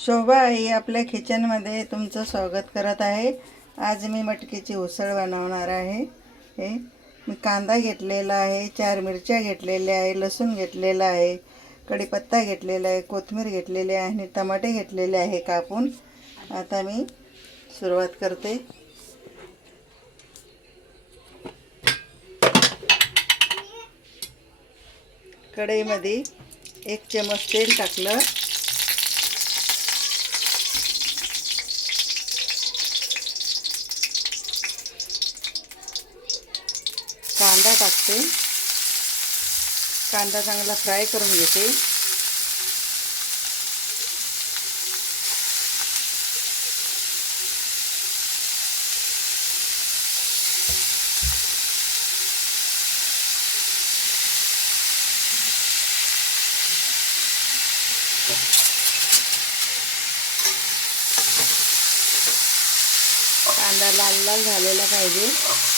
शोभा आई आपल्या किचनमध्ये तुमचं स्वागत करत आहे. आज मी मटकीची उसळ बनवणार आहे. हे मी कांदा घेतलेला आहे चार मिरच्या घेतलेल्या आहे लसूण घेतलेला आहे कढीपत्ता घेतलेला आहे कोथिंबीर घेतलेली आहे आणि टमाटे घेतलेले आहे कापून. आता मी सुरुवात करते. कढईमध्ये एक चमच तेल टाकलं. कांदा टाकते. कांदा चांगला फ्राय करून घेते. कांदा लाल लाल झालेला पाहिजे.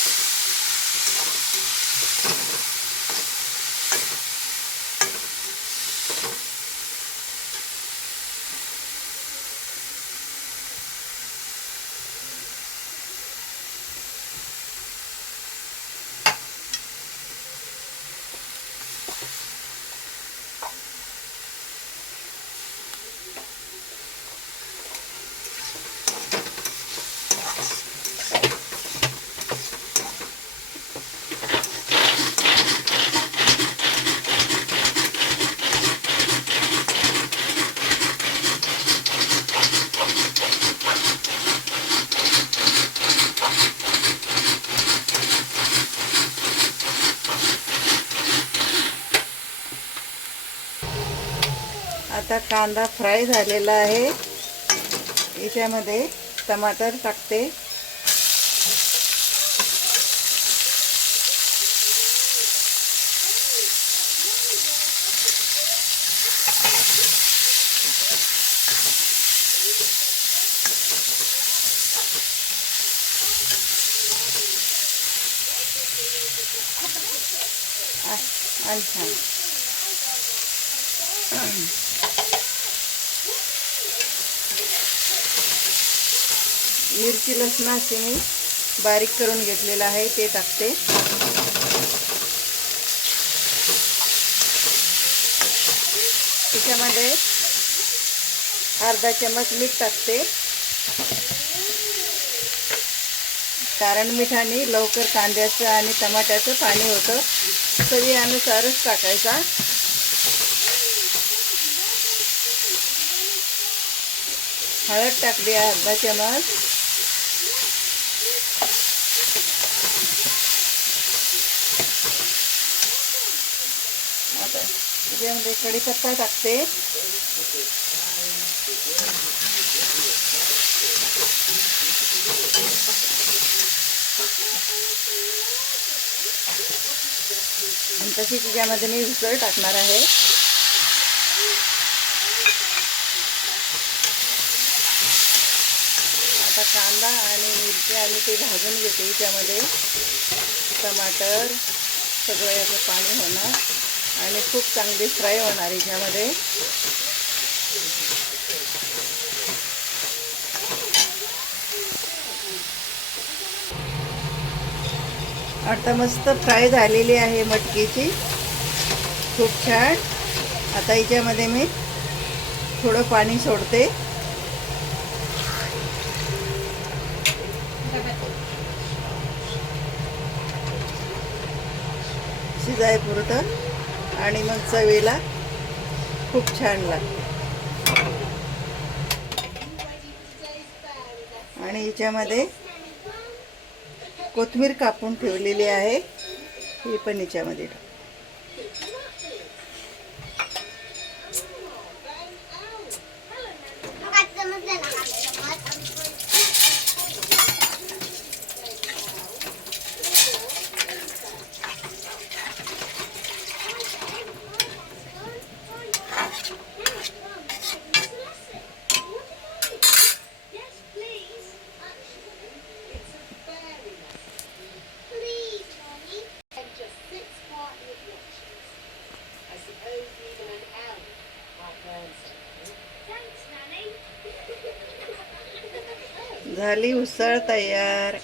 आता कांदा फ्राय झालेला आहे. याच्यामध्ये टमाटर टाकते. अच्छा आणि मिरची लसणाचे मी बारीक करून घेतलेलं आहे ते टाकते. त्याच्यामध्ये अर्धा चमच मीठ टाकते. कारण मिठाने लवकर कांद्याचं आणि टमाट्याचं पाणी होतं. चवीनुसारच टाकायचा. हळद टाकली अर्धा चमच आता त्याच्यामध्ये म्हणजे कढीपत्ता टाकते. आणि तशी त्याच्यामध्ये मी उसळ टाकणार आहे. आता कांदा आणि मिरची आणि ते भाजून घेते त्यामध्ये. टमाटर सगळं याचं पाणी होणार. आणि खूप चांगली फ्राय होणार याच्यामध्ये. आता मस्त फ्राय झालेली आहे मटकीची. खूप छान. आता याच्यामध्ये मी थोडं पाणी सोडते. शिजाय पुरतं. आणि मग चवीला खूप छान लागते. आणि याच्यामध्ये कोथिंबीर कापून ठेवलेली आहे ही पण याच्यामध्ये टाक. झाली उसळ तयार.